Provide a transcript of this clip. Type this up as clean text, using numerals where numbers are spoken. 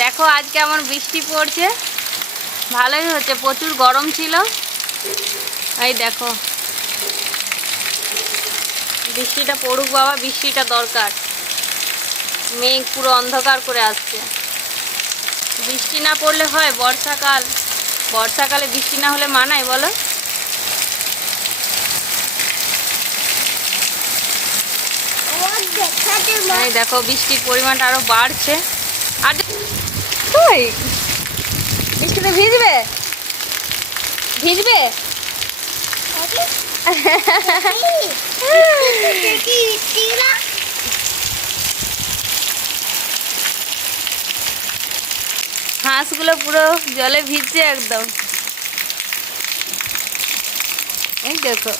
দেখো আজ কেমন বৃষ্টি পড়ছে, ভালোই হচ্ছে, প্রচুর গরম ছিল। এই দেখো বৃষ্টিটা পড়ুক বাবা, বৃষ্টিটা দরকার। মেঘ পুরো অন্ধকার করে আসছে। বৃষ্টি না পড়লে হয়? বর্ষাকালে বৃষ্টি না হলে মানায় বলো? এই দেখো বৃষ্টির পরিমাণটা আরো বাড়ছে। আর তুই বৃষ্টিতে ভিজবে ভিজবে হাঁসগুলো পুরো জলে ভিজছে একদম। এই দেখো